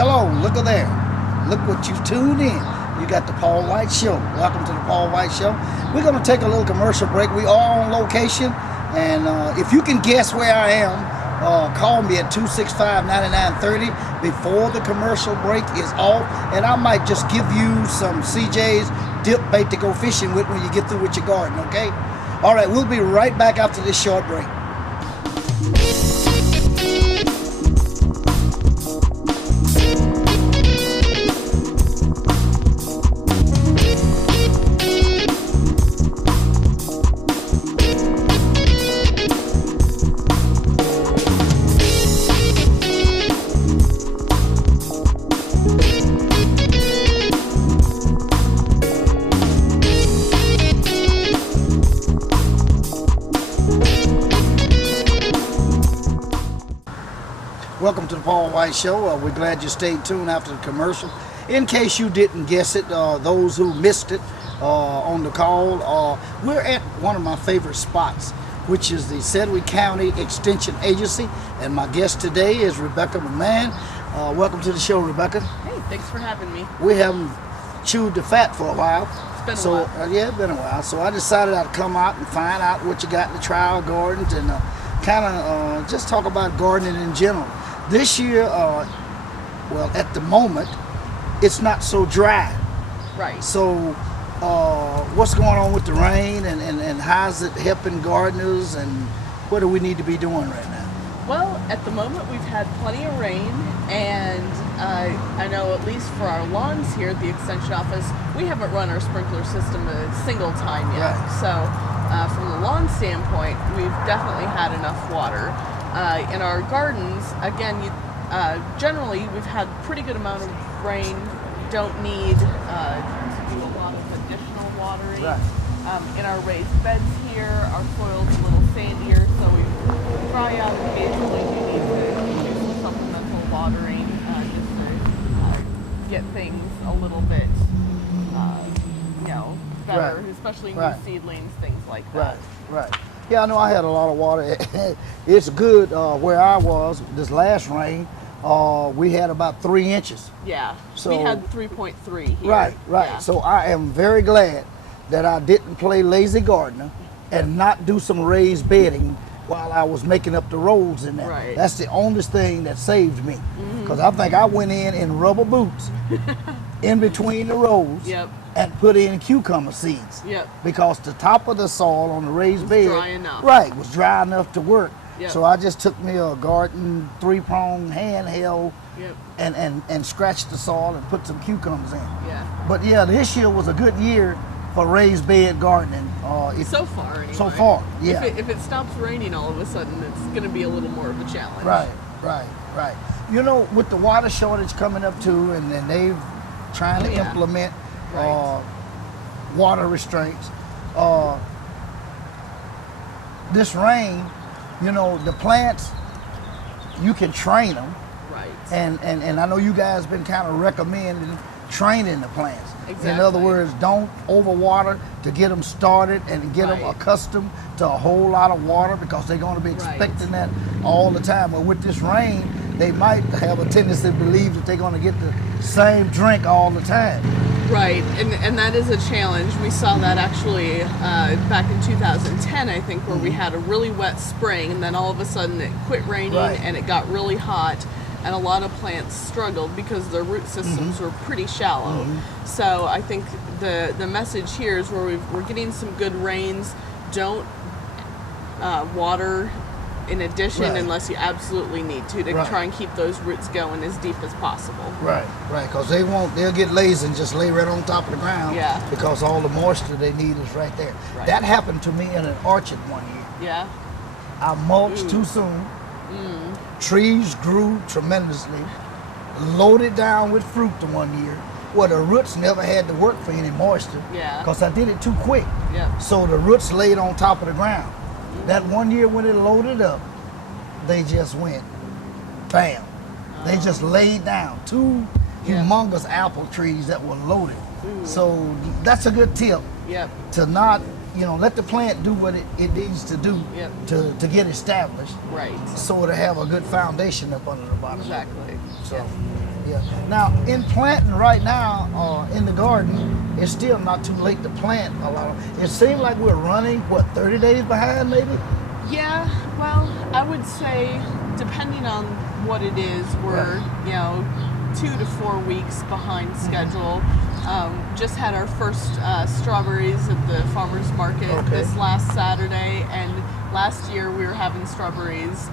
Hello, look at there. Look what you tuned in. You got the Paul White Show. Welcome to the Paul White Show. We're going to take a little commercial break. We are on location, and if you can guess where I am, call me at 265-9930 before the commercial break is off, and I might just give you some CJ's dip bait to go fishing with when you get through with your garden, okay? All right, we'll be right back after this short break. Welcome to the Paul White Show. We're glad you stayed tuned after the commercial. In case you didn't guess it, those who missed it on the call, we're at one of my favorite spots, which is the Sedgwick County Extension Agency. And my guest today is Rebecca McMahon. Welcome to the show, Rebecca. Hey, thanks for having me. We haven't chewed the fat for a while. It's been a while. Yeah, it's been a while. So I decided I'd come out and find out what you got in the trial gardens and kind of just talk about gardening in general. This year, well, at the moment, it's not so dry. Right. So what's going on with the rain and how's it helping gardeners and what do we need to be doing right now? Well, at the moment we've had plenty of rain, and I know at least for our lawns here at the Extension Office, we haven't run our sprinkler system a single time yet. Right. So from the lawn standpoint, we've definitely had enough water. In our gardens, again, generally we've had pretty good amount of rain. Don't need to do a lot of additional watering. Right. In our raised beds here, our soil's a little sandier, so we dry out occasionally. We need to do some supplemental watering just to get things a little bit, better, Right. especially Right. new seedlings, things like that. Right. Yeah, I know I had a lot of water. It's good where I was. This last rain, we had about 3 inches. Yeah, So- we had 3.3 here. Right. Yeah. So I am very glad that I didn't play lazy gardener and not do some raised bedding while I was making up the roads in there. Right. That's the only thing that saved me. Because I think I went in rubber boots in between the rows. Yep. And put in cucumber seeds. Yep. Because the top of the soil on the raised bed, dry enough. right, was dry enough to work. Yep. So I just took me a garden 3-prong handheld Yep. and scratched the soil and put some cucumbers in. Yeah. But yeah, this year was a good year for raised bed gardening. So far, anyway. So far, yeah. If it stops raining all of a sudden, it's going to be a little more of a challenge. Right. You know, with the water shortage coming up too, and then they've trying to implement Right. water restraints. This rain, you know, the plants, you can train them, Right. and I know you guys been kind of recommending training the plants. Exactly. In other words, don't overwater to get them started and get them Right. accustomed to a whole lot of water because they're going to be expecting that all the time. But with this rain, they might have a tendency to believe that they're going to get the same drink all the time. Right, and that is a challenge. We saw that actually back in 2010, I think, where we had a really wet spring, and then all of a sudden it quit raining and it got really hot, and a lot of plants struggled because their root systems were pretty shallow. So I think the message here is where we're getting some good rains. Don't water in addition unless you absolutely need to try and keep those roots going as deep as possible. Right, because they'll get lazy and just lay right on top of the ground because all the moisture they need is right there. Right. That happened to me in an orchard one year. Yeah. I mulched too soon. Trees grew tremendously, loaded down with fruit the one year. Well, the roots never had to work for any moisture because I did it too quick. Yeah. So the roots laid on top of the ground. That one year when it loaded up, they just went bam. They just laid down 2 humongous apple trees that were loaded. So that's a good tip to not, let the plant do what it needs to do to get established. Right. So to have a good foundation up under the bottom. Exactly. So, Yeah. Now, in planting right now, in the garden, it's still not too late to plant a lot of. It seems like we're running 30 days behind, maybe. Yeah, well, I would say, depending on what it is, we're, Right. 2 to 4 weeks behind schedule. Just had our first strawberries at the farmer's market this last Saturday, and last year we were having strawberries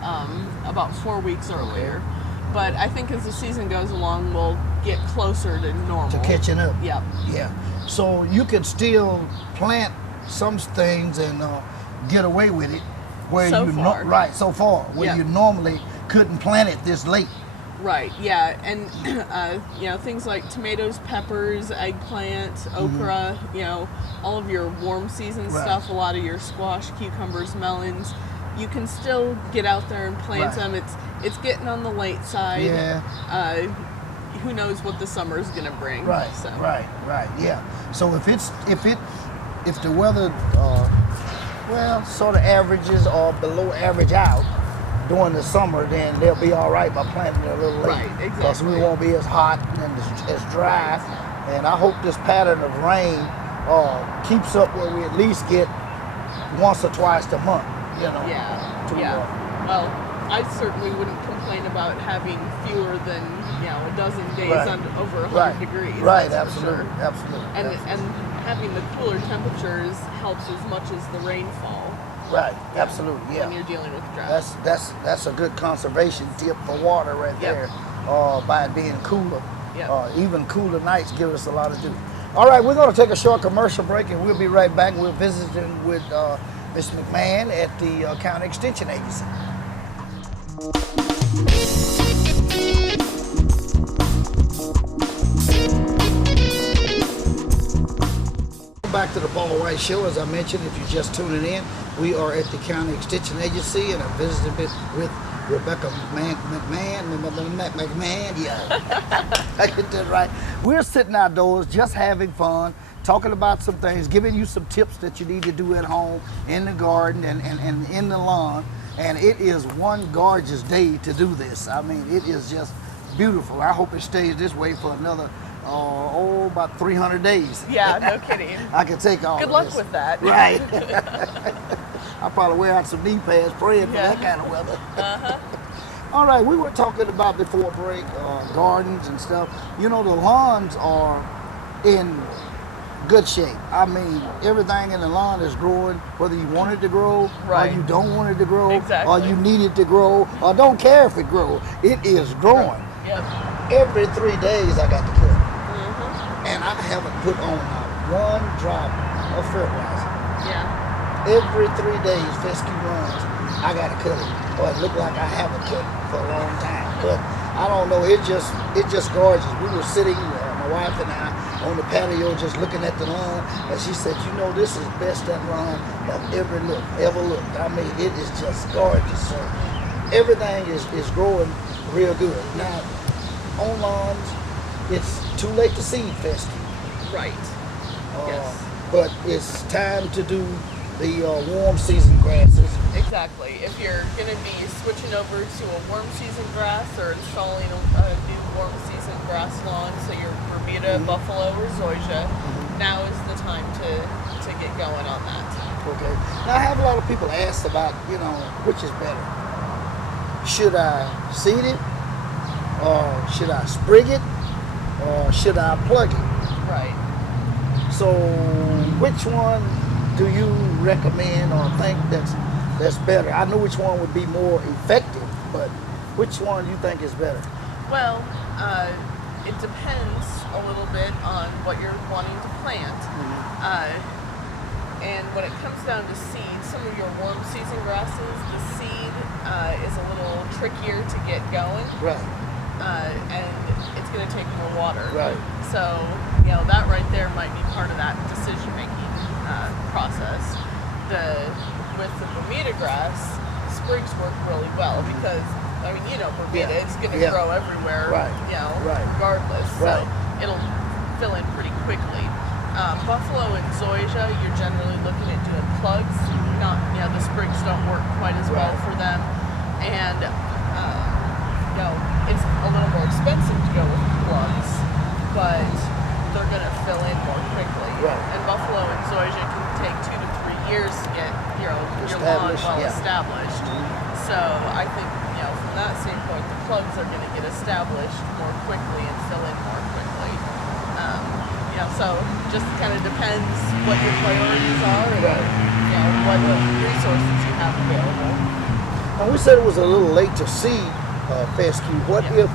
about 4 weeks earlier. But I think as the season goes along, we'll get closer to normal. To catching up. Yep. Yeah. So you can still plant some things and get away with it, where So you far. right so far where you normally couldn't plant it this late. Right, yeah, and things like tomatoes, peppers, eggplant, okra, all of your warm season stuff, a lot of your squash, cucumbers, melons, you can still get out there and plant them. It's getting on the late side. Yeah. Who knows what the summer's gonna bring? Right. So. Right. Yeah. So if the weather sort of averages or below average out during the summer, then they'll be all right by planting it a little late. Right, exactly. Because we won't be as hot and as dry. And I hope this pattern of rain keeps up where we at least get once or twice a month. Yeah. Well, I certainly wouldn't complain about having fewer than a dozen days under over 100 degrees. Right. That's for Absolutely. sure. Absolutely. And having the cooler temperatures helps as much as the rainfall. Right. Absolutely. Yeah. When you're dealing with drought. That's a good conservation tip for water right there. By it being cooler. Even cooler nights give us a lot to do. All right, we're going to take a short commercial break, and we'll be right back. We're visiting with Mr. McMahon at the County Extension Agency. Back to the Paul White Show. As I mentioned, if you're just tuning in, we are at the County Extension Agency, and I visited with Rebecca McMahon. Yeah, I get that right. We're sitting outdoors, just having fun, talking about some things, giving you some tips that you need to do at home, in the garden, and in the lawn. And it is one gorgeous day to do this. I mean, it is just beautiful. I hope it stays this way for another about 300 days. Yeah, no kidding. I can take all Good of luck this. with that. Right. I'll probably wear out some knee pads praying for that kind of weather. All right, we were talking about before break, gardens and stuff. The lawns are in good shape. I mean, everything in the lawn is growing, whether you want it to grow or you don't want it to grow, or you need it to grow, or don't care if it grows. It is growing. Yep. Every 3 days I got to cut. And I haven't put on one drop of fertilizer. Yeah. Every 3 days fescue runs, I got to cut it. Or it looked like I haven't cut it for a long time. But I don't know, it just gorgeous. We were sitting, my wife and I, on the patio just looking at the lawn, and she said, this is the best that lawn I've ever looked. I mean, it is just gorgeous. So everything is growing real good. Now, on lawns, it's too late to seed fescue. Right. Yes. But it's time to do the warm season grasses. Exactly. If you're going to be switching over to a warm season grass or installing a new warm season grass lawn, so your Bermuda, Buffalo, or Zoysia, now is the time to get going on that. Okay. Now I have a lot of people ask about, which is better. Should I seed it? Or should I sprig it? Or should I plug it? Right. So which one do you recommend or think that's better? I know which one would be more effective, but which one do you think is better? Well, it depends a little bit on what you're wanting to plant. And when it comes down to seed, some of your warm season grasses, the seed is a little trickier to get going. Right. And it's going to take more water. Right. So, that right there might be part of that decision-making process. With the Bermuda grass, sprigs work really well because, Bermuda, it's going to grow everywhere, regardless. So it'll fill in pretty quickly. Buffalo and Zoysia, you're generally looking at doing plugs. The sprigs don't work quite as well for them. And, it's a little more expensive to go with established. well Yeah. established. So I think, from that standpoint, the plugs are going to get established more quickly and fill in more quickly. So just kind of depends what your priorities are and what resources you have available. Now, we said it was a little late to see fescue. What if,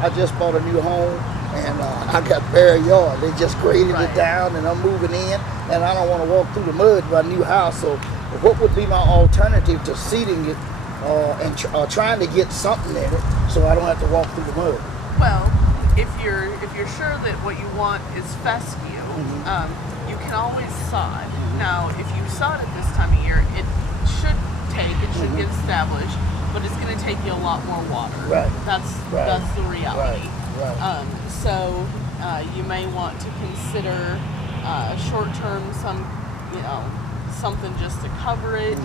I just bought a new home and I got bare yard. They just graded it down and I'm moving in and I don't want to walk through the mud of my new house. So what would be my alternative to seeding it and trying to get something in it so I don't have to walk through the mud? Well, if you're sure that what you want is fescue, you can always sod. Now, if you sod it this time of year, it should get established, but it's going to take you a lot more water. Right. That's the reality. Right. So you may want to consider short term something just to cover it.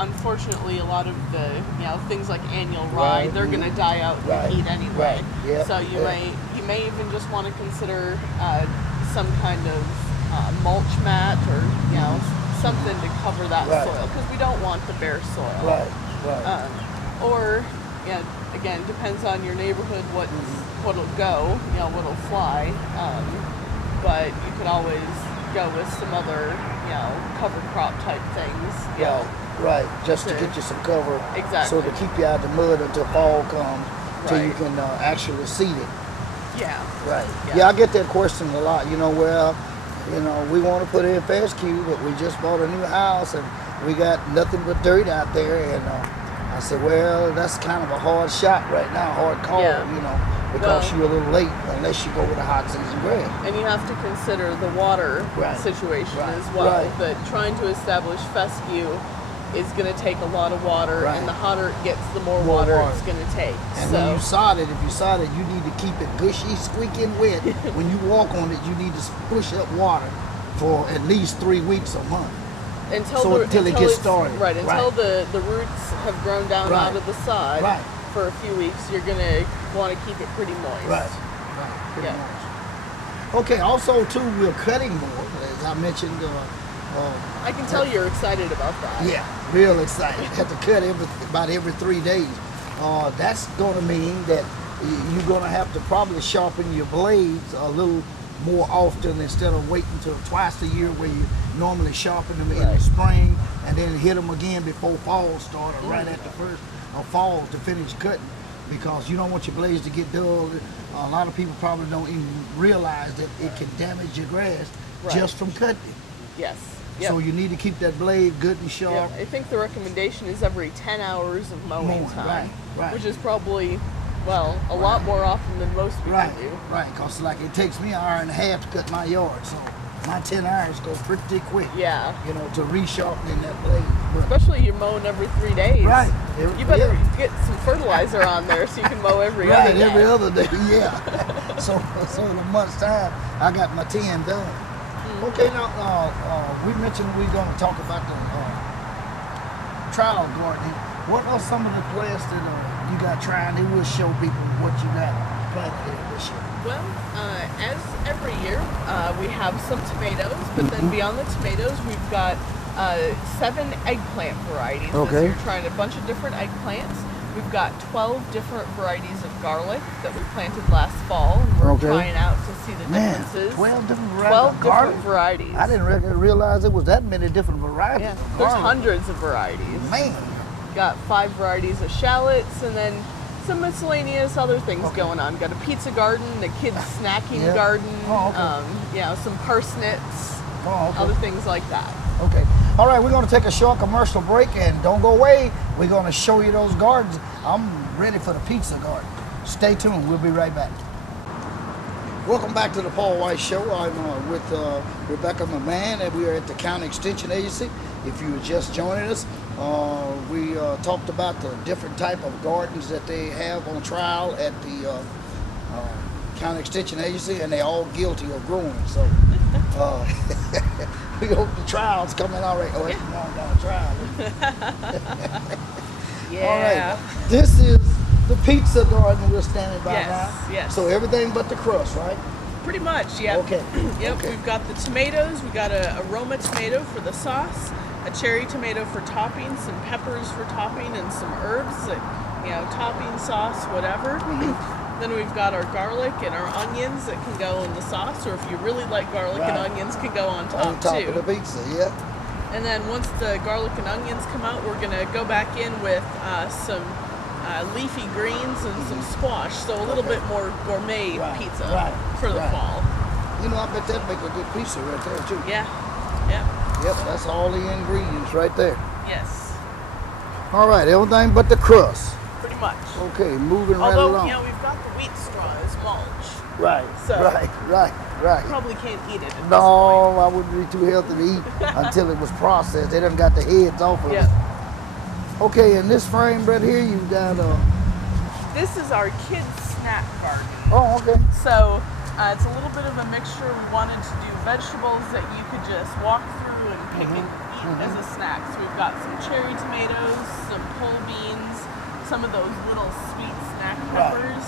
Unfortunately, a lot of the things like annual rye, they're going to die out in the heat anyway. Yep. So you may even just want to consider some kind of mulch mat or something to cover that soil, because we don't want the bare soil. Right. Or again, depends on your neighborhood what'll go, what'll fly. But you could always go with some other cover crop type things. Right, just to get you some cover. Exactly. So to keep you out of the mud until fall comes, till you can actually seed it. Yeah. Right. Yeah, I get that question a lot. We want to put in fescue, but we just bought a new house and we got nothing but dirt out there. And I said, well, that's kind of a hard shot right now, hard call, because you're a little late unless you go with a hot season grass. And you have to consider the water situation as well. But trying to establish fescue is going to take a lot of water, and the hotter it gets, the more water it's going to take. And when you sod it, you need to keep it gushy, squeaking wet. When you walk on it, you need to push up water for at least 3 weeks a month. Until it gets started. Right, until the roots have grown down out of the sod for a few weeks, you're going to want to keep it pretty moist. Right, pretty moist. Okay, also too, we're cutting more, as I mentioned. I can tell you're excited about that. Yeah, real excited. Have to cut about every 3 days. That's going to mean that you're going to have to probably sharpen your blades a little more often instead of waiting until twice a year where you normally sharpen them in the spring and then hit them again before fall start or right at the first of fall to finish cutting, because you don't want your blades to get dull. A lot of people probably don't even realize that it can damage your grass just from cutting. Yes. Yep. So you need to keep that blade good and sharp. Yeah, I think the recommendation is every 10 hours of mowing time, which is probably, a lot more often than most people do. Right, because it takes me an hour and a half to cut my yard, so my 10 hours go pretty quick. Yeah. To resharpening that blade. But especially you're mowing every 3 days. Right. You better get some fertilizer on there so you can mow every other day. Every other day, yeah. so in a month's time, I got my 10 done. Okay, now we mentioned we're going to talk about the trial gardening. What are some of the plants that you got trying? They will show people what you got planted here this year. Well, as every year, we have some tomatoes, but then beyond the tomatoes, we've got 7 eggplant varieties. Okay. So you're trying a bunch of different eggplants. We've got 12 different varieties of garlic that we planted last fall, and we're trying out to see the differences. 12 different varieties 12 of garlic? different varieties. I didn't realize there was that many different varieties of garlic. There's hundreds of varieties. Man. Got 5 varieties of shallots, and then some miscellaneous other things going on. Got a pizza garden, a kids snacking garden, some parsnips, other things like that. Okay. All right, we're going to take a short commercial break, and don't go away. We're going to show you those gardens. I'm ready for the pizza garden. Stay tuned. We'll be right back. Welcome back to the Paul White Show. I'm with Rebecca McMahon, and we are at the County Extension Agency. If you were just joining us, we talked about the different type of gardens that they have on trial at the County Extension Agency, and they're all guilty of growing. So we hope the trial's coming all right. Oh, it's going down trial. Yeah. All right. This is the pizza garden we're standing by now. Yes. So everything but the crust, right? Pretty much, yeah. Okay. Yep. Okay. We've got the tomatoes. We got a aroma tomato for the sauce, a cherry tomato for topping, some peppers for topping, and some herbs, topping sauce, whatever. Then we've got our garlic and our onions that can go in the sauce, or if you really like garlic and onions, can go on top of the pizza, yeah. And then once the garlic and onions come out, we're gonna go back in with some leafy greens and some squash, so a little bit more gourmet pizza for the fall. You know, I bet that'd make a good pizza right there too. Yeah. Yep, that's all the ingredients right there. Yes. All right, everything but the crust. Pretty much. Okay, moving right Although, along. we've got the wheat straw as mulch. Right, So right. Probably can't eat it at this point. No, I wouldn't be too healthy to eat until it was processed. They done got the heads off of it. Okay, in this frame right here, you got This is our kids' snack garden. Oh, okay. So it's a little bit of a mixture. We wanted to do vegetables that you could just walk through and pick and eat as a snack. So we've got some cherry tomatoes, some pole beans, some of those little sweet snack peppers,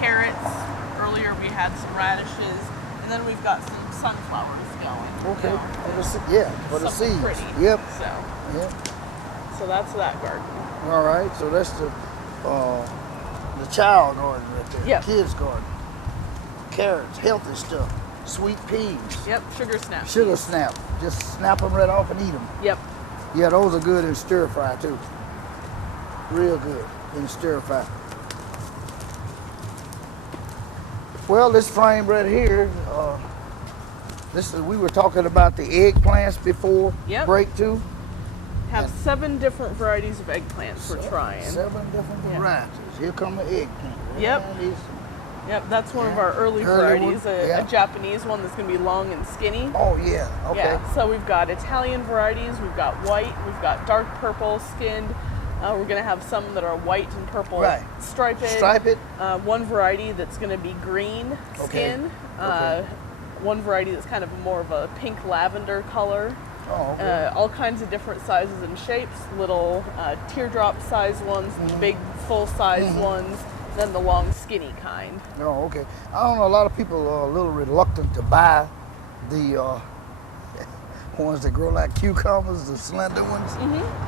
carrots. Earlier we had some radishes, and then we've got some sunflowers going. Okay. For the something seeds. pretty. Yep. So that's that garden. All right. So that's the child garden right there. Yep. Kids garden. Carrots, healthy stuff. Sweet peas. Yep. Sugar snap. Sugar snap. Just snap them right off and eat them. Yep. Yeah, those are good in stir fry too. Real good in stir fry. Well, this frame right here, we were talking about the eggplants before break too. Have 7 different varieties of eggplants we're trying. 7 different varieties. Here come the eggplant. Yep. Yep, that's one of our early varieties, a Japanese one that's going to be long and skinny. Oh, yeah. Okay. Yeah, so we've got Italian varieties, we've got white, we've got dark purple skinned. We're going to have some that are white and purple striped. One variety that's going to be green skin. One variety that's kind of more of a pink lavender color. Oh, okay. All kinds of different sizes and shapes. Little teardrop size ones, big full size ones, then the long skinny kind. Oh, okay. I don't know, a lot of people are a little reluctant to buy the ones that grow like cucumbers, the slender ones.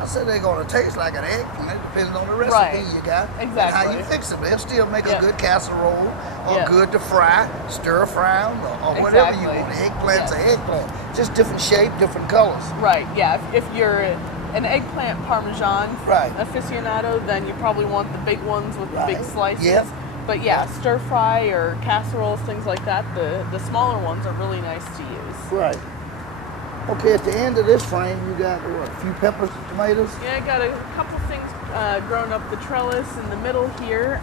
I said they're going to taste like an eggplant. It depends on the recipe you got and how you fix them. They'll still make a good casserole or good to fry, stir fry them, or whatever you want. The eggplant's an eggplant. Just different shape, different colors. Right, yeah. If you're an eggplant parmesan aficionado, then you probably want the big ones with the big slices. Yep. But yeah, stir fry or casseroles, things like that, the smaller ones are really nice to use. Right. Okay, at the end of this frame, you got what, a few peppers and tomatoes? Yeah, I got a couple things growing up the trellis in the middle here.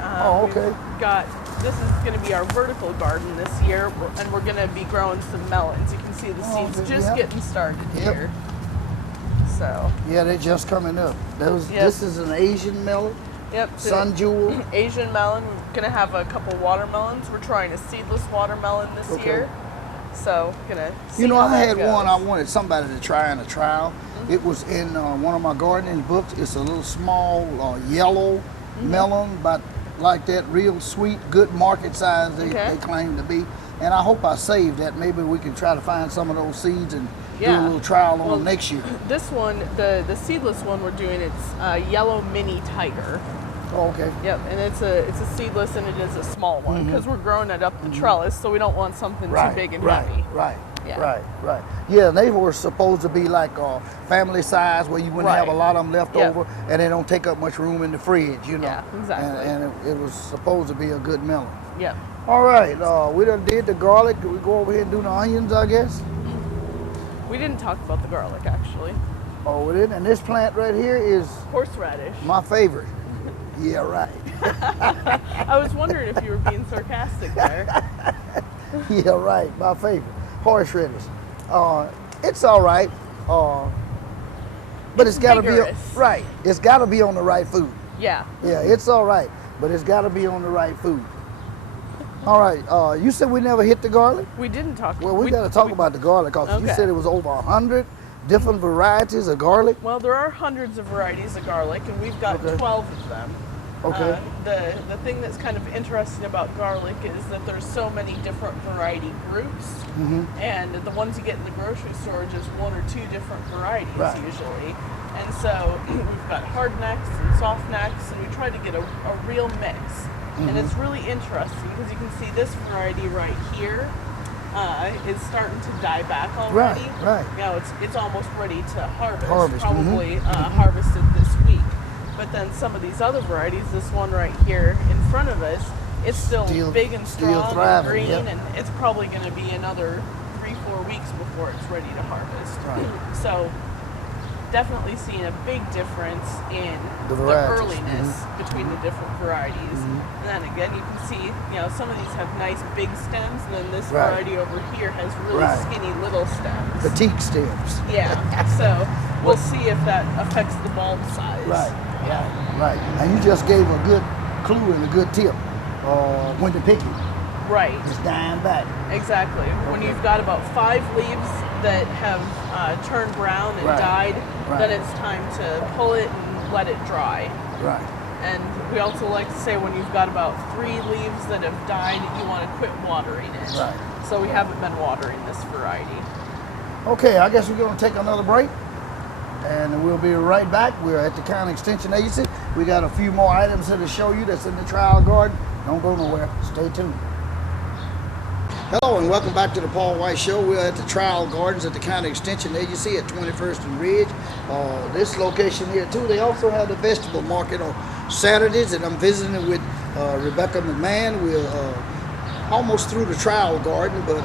This is going to be our vertical garden this year, and we're going to be growing some melons. You can see the seeds just getting started here. So. Yeah, they're just coming up. This is an Asian melon. Yep. Sun Jewel. Asian melon. We're going to have a couple watermelons. We're trying a seedless watermelon this year. So, gonna see how I had goes. one I wanted somebody to try in a trial. It was in one of my gardening books. It's a little small yellow melon, but like that, real sweet, good market size they claim to be. And I hope I saved that. Maybe we can try to find some of those seeds and do a little trial on them next year. This one, the seedless one we're doing, it's yellow mini tiger. Oh, okay. Yep, and it's a seedless and it is a small one because we're growing it up the trellis, so we don't want something too big and heavy. Right. Yeah, they were supposed to be like family size where you wouldn't have a lot of them left over, and they don't take up much room in the fridge, Yeah, exactly. And it was supposed to be a good melon. Yeah. All right, we done did the garlic. Do we go over here and do the onions, I guess? We didn't talk about the garlic, actually. Oh, we didn't? And this plant right here is? Horseradish. My favorite. Yeah, right. I was wondering if you were being sarcastic there. Yeah, right. My favorite. Horseradish. It's all right. But it's got to be right. It's got to be on the right food. Yeah. Yeah, it's all right, but it's got to be on the right food. All right. You said we never hit the garlic? We didn't talk. Well, we got to talk about the garlic because you said it was over 100 different varieties of garlic. Well, there are hundreds of varieties of garlic, and we've got 12 of them. Okay. The thing that's kind of interesting about garlic is that there's so many different variety groups, and the ones you get in the grocery store are just one or two different varieties usually. And so we've got hard necks and soft necks, and we try to get a real mix. And it's really interesting because you can see this variety right here is starting to die back already. Right. You know, it's almost ready to harvest. Harvest, Probably harvested this week. But then some of these other varieties, this one right here in front of us, it's still big and strong and green, and it's probably going to be another 3-4 weeks before it's ready to harvest. Right. So definitely seeing a big difference in the earliness between the different varieties. And then again, you can see, you know, some of these have nice big stems, and then this variety over here has really skinny little stems. Petite stems. Yeah. So we'll see if that affects the bulb size. Right. And you just gave a good clue and a good tip when to pick it. Right. It's dying back. Exactly. When you've got about 5 leaves that have turned brown and died, then it's time to pull it and let it dry. Right. And we also like to say when you've got about 3 leaves that have died, you want to quit watering it. Right. So we haven't been watering this variety. Okay, I guess we're going to take another break, and we'll be right back. We're at the County Extension Agency. We got a few more items here to show you that's in the trial garden. Don't go nowhere. Stay tuned. Hello and welcome back to the Paul White Show. We're at the Trial Gardens at the County Extension Agency at 21st and Ridge. This location here too, they also have the vegetable market on Saturdays, and I'm visiting with Rebecca McMahon. We're almost through the trial garden, but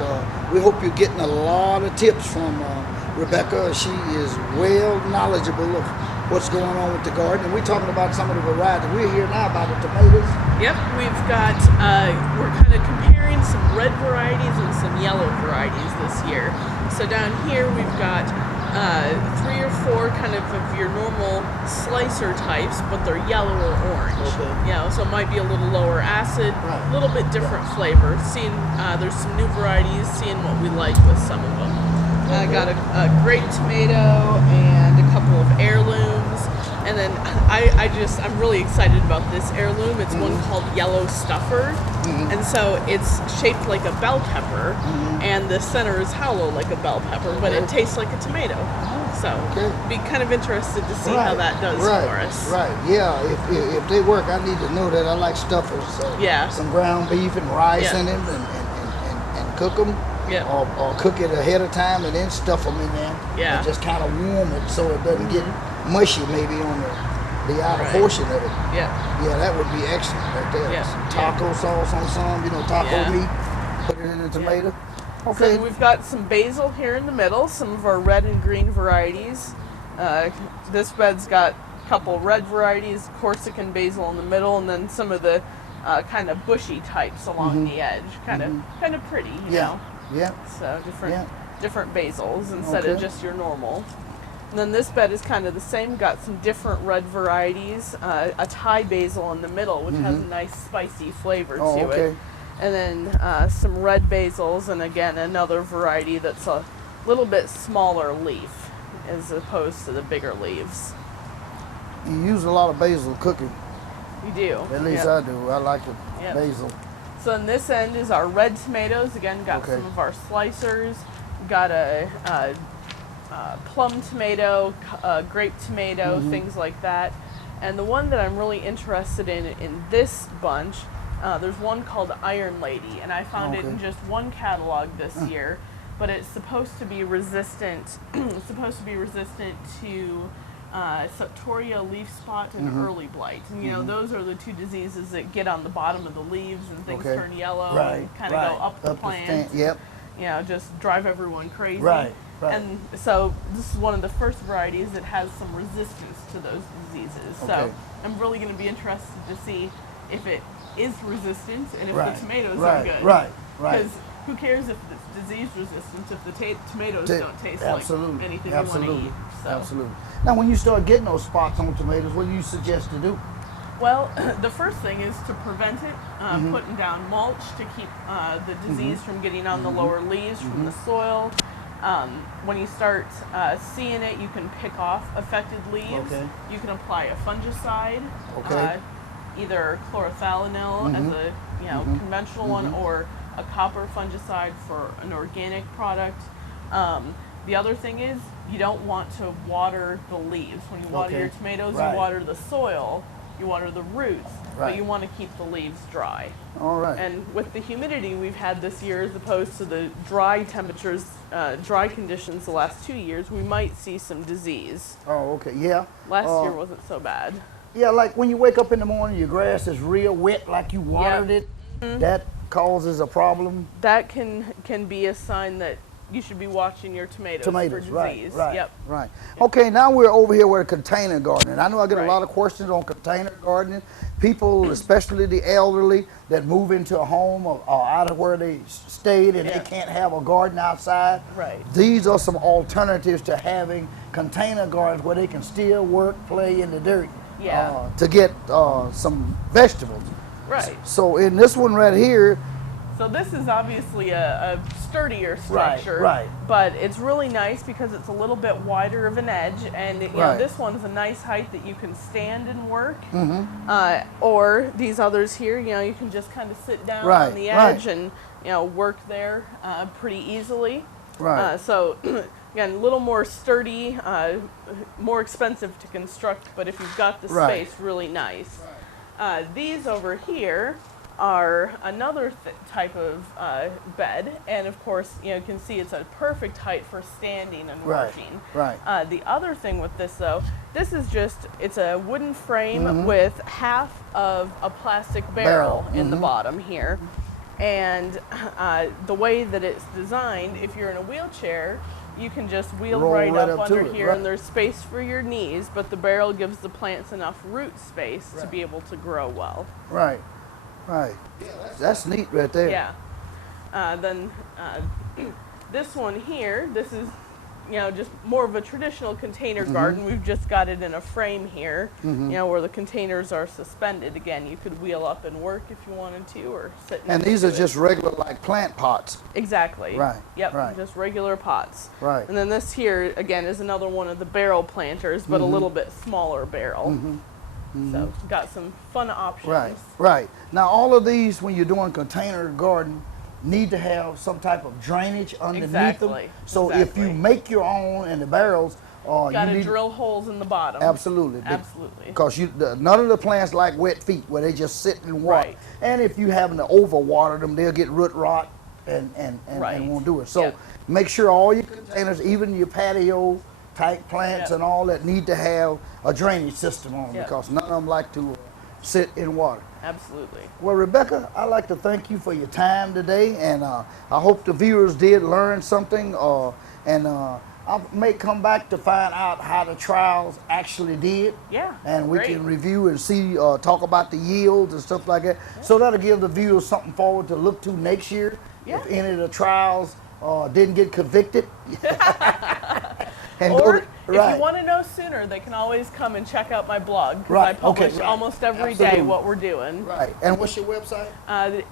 we hope you're getting a lot of tips from Rebecca. She is well knowledgeable of what's going on with the garden, and we're talking about some of the varieties. We're here now about the tomatoes. Yep, we've got, we're kind of comparing some red varieties and some yellow varieties this year. So down here we've got 3 or 4 kind of your normal slicer types, but they're yellow or orange. Okay. You know, so it might be a little lower acid, a little bit different flavor. Seeing, there's some new varieties, seeing what we like with some of them. I got a grape tomato and a couple of heirlooms, and then I'm really excited about this heirloom. It's one called Yellow Stuffer, and so it's shaped like a bell pepper, and the center is hollow like a bell pepper, but it tastes like a tomato. So be kind of interested to see how that does for us. Right, yeah. If they work, I need to know that. I like stuffers. So some ground beef and rice in them, and cook them. Or cook it ahead of time and then stuff them in there. And just kind of warm it so it doesn't get mushy maybe on the outer portion of it. Yeah, that would be excellent right there. Some taco sauce on some, taco meat. Put it in the tomato. Okay. So we've got some basil here in the middle, some of our red and green varieties. This bed's got a couple red varieties, Corsican basil in the middle, and then some of the kind of bushy types along the edge. Kind of pretty, you know. Yeah. So different basils instead of just your normal. And then this bed is kind of the same. Got some different red varieties. A Thai basil in the middle, which has a nice spicy flavor to it. And then some red basils, and again another variety that's a little bit smaller leaf as opposed to the bigger leaves. You use a lot of basil cooking. You do. At least I do. I like the basil. So on this end is our red tomatoes. Again, got some of our slicers. Got a plum tomato, grape tomato, things like that. And the one that I'm really interested in this bunch, there's one called Iron Lady, and I found it in just one catalog this year. But it's supposed to be resistant. It's supposed to be resistant to septoria leaf spot and early blight, and those are the 2 diseases that get on the bottom of the leaves and things turn yellow and kind of go up the plant. Just drive everyone crazy. And so this is one of the first varieties that has some resistance to those diseases. So I'm really going to be interested to see if it is resistant and if the tomatoes are good. Because who cares if it's disease resistant if the tomatoes don't taste like anything you want to eat. So. Absolutely. Now, when you start getting those spots on tomatoes, what do you suggest to do? Well, the first thing is to prevent it, putting down mulch to keep the disease from getting on the lower leaves from the soil. When you start seeing it, you can pick off affected leaves. You can apply a fungicide. either chlorothalonil as a conventional one, or a copper fungicide for an organic product. The other thing is, you don't want to water the leaves. When you water your tomatoes, you water the soil, you water the roots, but you want to keep the leaves dry. All right. And with the humidity we've had this year, as opposed to the dry temperatures, dry conditions the last 2 years, we might see some disease. Oh, okay. Yeah. Last year wasn't so bad. Yeah, like when you wake up in the morning, your grass is real wet, like you watered it. That causes a problem. That can be a sign that you should be watching your tomatoes for disease. Right. Okay, now we're over here with container gardening. I know I get a lot of questions on container gardening. People, especially the elderly, that move into a home or out of where they stayed and they can't have a garden outside. Right. These are some alternatives to having container gardens where they can still work, play in the dirt to get some vegetables. Right. So in this one right here, so this is obviously a sturdier structure, but it's really nice because it's a little bit wider of an edge, and you know, this one's a nice height that you can stand and work. Or these others here, you know, you can just kind of sit down on the edge and work there pretty easily. So again, a little more sturdy, more expensive to construct, but if you've got the space, really nice. These over here are another type of bed, and of course, you can see it's a perfect height for standing and working. The other thing with this, though, this is it's a wooden frame with half of a plastic barrel in the bottom here. And the way that it's designed, if you're in a wheelchair, you can just wheel right up under here, and there's space for your knees, but the barrel gives the plants enough root space to be able to grow well. Right. That's neat right there. Yeah. Then this one here, this is just more of a traditional container garden. We've just got it in a frame here, where the containers are suspended. Again, you could wheel up and work if you wanted to, or sit next to it. And these are just regular, like, plant pots. Exactly. Yep. Just regular pots. And then this here, again, is another one of the barrel planters, but a little bit smaller barrel. So got some fun options. Right. Now all of these, when you're doing container garden, need to have some type of drainage underneath them. So if you make your own in the barrels, you gotta drill holes in the bottom. Absolutely. Because none of the plants like wet feet where they just sit in water. And if you happen to overwater them, they'll get root rot and won't do it. So make sure all your containers, even your patio type plants and all that, need to have a drainage system on them because none of them like to sit in water. Absolutely. Well, Rebecca, I'd like to thank you for your time today, and I hope the viewers did learn something, and I may come back to find out how the trials actually did. And we can review and see, talk about the yields and stuff like that. So that'll give the viewers something forward to look to next year if any of the trials didn't get convicted. Or if you want to know sooner, they can always come and check out my blog, because I publish almost every day what we're doing. And what's your website?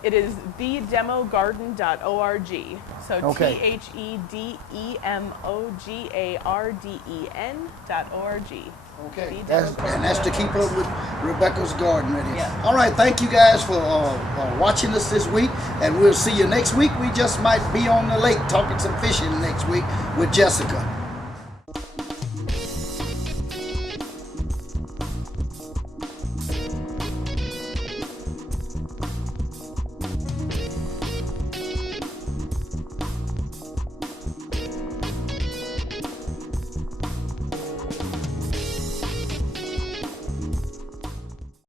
It is thedemogarden.org. So TheDemogarden.org. Okay, that's to keep up with Rebecca's Garden Radio. All right, thank you guys for watching us this week, and we'll see you next week. We just might be on the lake talking some fishing next week with Jessica.